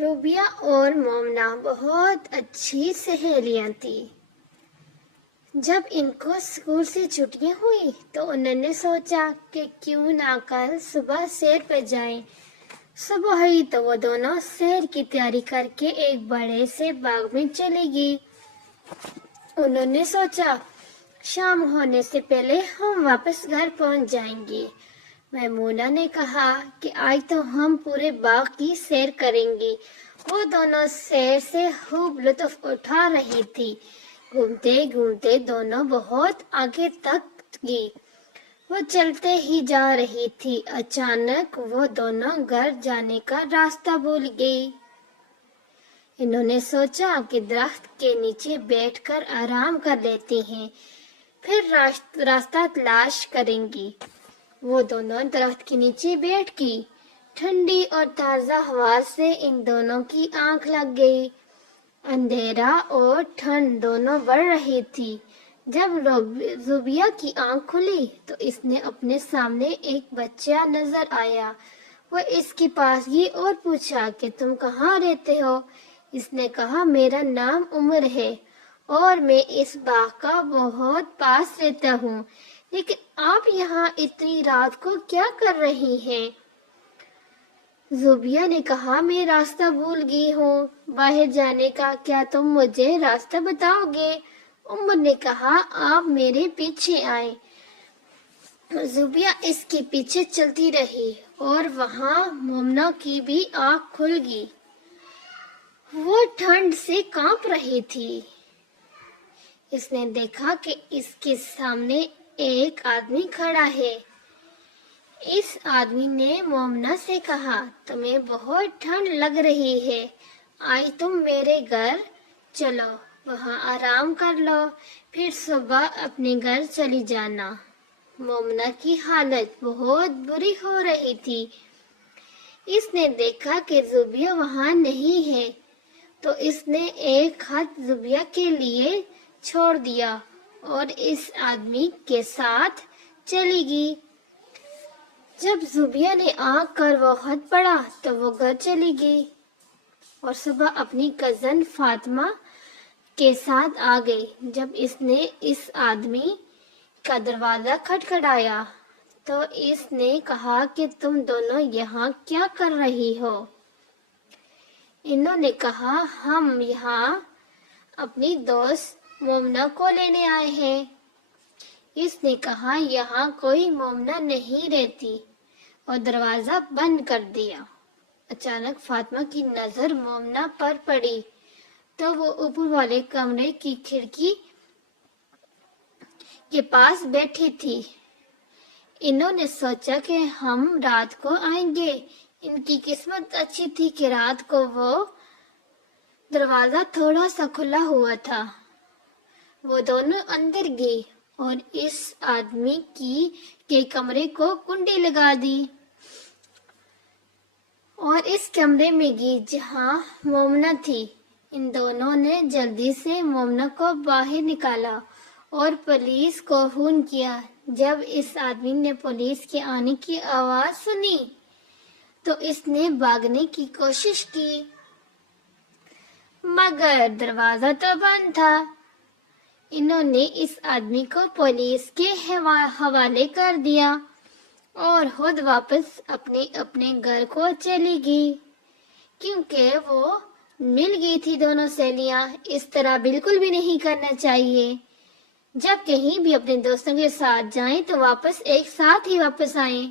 روبیہ اور مومنہ بہت اچھی سہیلیاں تھیں۔ جب ان کو اسکول سے چھٹیاں ہوئی تو انہوں نے سوچا کہ کیوں نہ کل صبح سیر پہ جائیں۔ صبح ہوئی تو وہ دونوں سیر کی تیاری کر کے ایک بڑے سے باغ میں چلے گی۔ انہوں نے سوچا شام ہونے سے پہلے ہم واپس گھر پہنچ جائیں گے۔ میمونہ نے کہا کہ آج تو ہم پورے باغ کی سیر کریں گی۔ وہ دونوں سیر سے خوب لطف اٹھا رہی تھی۔ گھومتے گھومتے دونوں بہت آگے تک گئی۔ وہ چلتے ہی جا رہی تھی، اچانک وہ دونوں گھر جانے کا راستہ بھول گئی۔ انہوں نے سوچا کہ درخت کے نیچے بیٹھ کر آرام کر لیتے ہیں، پھر راستہ تلاش کریں گی۔ وہ دونوں درخت کے نیچے بیٹھ گئی۔ ٹھنڈی اور تازہ ہوا سے ان دونوں کی آنکھ لگ گئی۔ اندھیرا اور ٹھنڈ دونوں بڑھ رہی تھی۔ جب روبیہ کی آنکھ کھلی تو اس نے اپنے سامنے ایک بچہ نظر آیا۔ وہ اس کے پاس گئی اور پوچھا کہ تم کہاں رہتے ہو؟ اس نے کہا میرا نام عمر ہے اور میں اس باغ کا بہت پاس رہتا ہوں، لیکن آپ یہاں اتنی رات کو کیا کر رہی ہیں؟ زوبیہ نے کہا میں راستہ بھول گئی ہوں باہر جانے کا، کیا تم مجھے راستہ بتاؤ گے؟ عمر نے کہا آپ میرے پیچھے آئیں۔ زوبیہ اس کے پیچھے چلتی رہی اور وہاں مومنہ کی بھی آنکھ کھل گئی۔ وہ ٹھنڈ سے کانپ رہی تھی۔ اس نے دیکھا کہ اس کے سامنے ایک آدمی کھڑا ہے۔ اس آدمی نے مومنہ سے کہا تمہیں بہت ٹھنڈ لگ رہی ہے، آج تم میرے گھر چلو، وہاں آرام کر لو، پھر صبح اپنے گھر چلی جانا۔ مومنہ کی حالت بہت بری ہو رہی تھی۔ اس نے دیکھا کہ زوبیہ وہاں نہیں ہے تو اس نے ایک خط زوبیہ کے لیے چھوڑ دیا اور اس آدمی کے ساتھ چلی گئی۔ جب زوبیہ نے آنکھ کر وہ خط پڑھا تو وہ گھر چلی گئی اور صبح اپنی کزن فاطمہ کے ساتھ آ گئی۔ جب اس نے اس آدمی کا دروازہ کھٹکھٹایا تو اس نے کہا کہ تم دونوں یہاں کیا کر رہی ہو؟ انہوں نے کہا ہم یہاں اپنی دوست مومنہ کو لینے آئے ہیں۔ اس نے کہا یہاں کوئی مومنہ نہیں رہتی اور دروازہ بند کر دیا۔ اچانک فاطمہ کی نظر مومنہ پر پڑی تو وہ اوپر والے کمرے کی کھڑکی کے پاس بیٹھی تھی۔ انہوں نے سوچا کہ ہم رات کو آئیں گے۔ ان کی قسمت اچھی تھی کہ رات کو وہ دروازہ تھوڑا سا کھلا ہوا تھا۔ وہ دونوں اندر گئی اور اس آدمی کے کمرے کو کنڈی لگا دی اور اس کمرے میں گئی جہاں مومنہ تھی۔ ان دونوں نے جلدی سے مومنہ کو باہر نکالا اور پولیس کو فون کیا۔ جب اس آدمی نے پولیس کے آنے کی آواز سنی تو اس نے بھاگنے کی کوشش کی، مگر دروازہ تو بند تھا۔ انہوں نے اس آدمی کو پولیس کے حوالے کر دیا اور خود واپس اپنے گھر کو چلی گئی، کیونکہ وہ مل گئی تھی دونوں سہیلیاں۔ اس طرح بالکل بھی نہیں کرنا چاہیے۔ جب کہیں بھی اپنے دوستوں کے ساتھ جائیں تو واپس ایک ساتھ ہی واپس آئیں۔